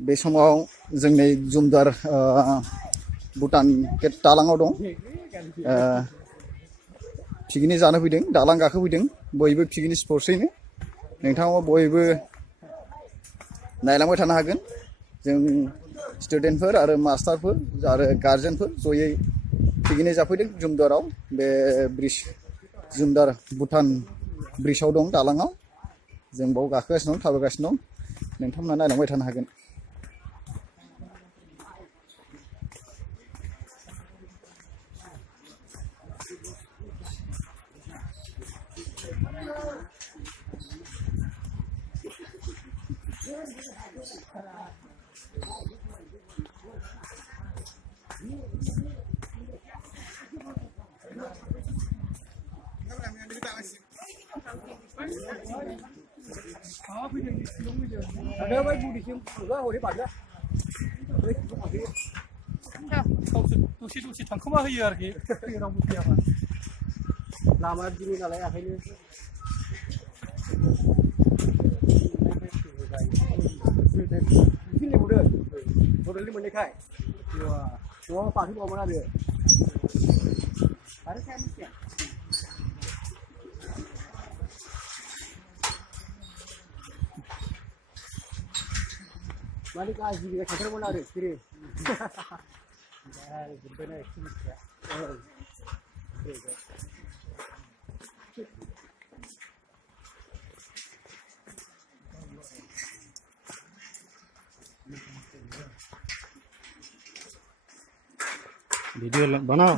बे समाव जोंनि जुमदार भुटान गेट दालाङाव दं पिकनिक जानो फैदों दालां गाखोफैदों बयबो पिकनिक स्पट्सैनो नोंथाङा बयबो नायलांबाय थानो हागोन जों स्टुडेन्टफोर आरो मास्टारफोर आरो गार्जेनफोर जयै पिकनिक जाफैदों जुमदाराव बे ब्रिज जुमदार भुटान ब्रिजआव दं दालाङाव जों बाव गाखोगासिनो दं थाबायगासिनो दं नोंथांमोना नायलांबाय थानो हागोन दसे थांखोमा होयो आरोखि रावबो फैयाबा लामा दिनै नालाय ओंखायनो एसे लेंहरदों बड'लेण्ड मोननायखाय न'आव पार्टिबावोमोन आरो साया मिथिया माने गाज्रि थांथारमोन आरो बिसोरो जोब्बायना एसे मिथिया वीडियो बनाओ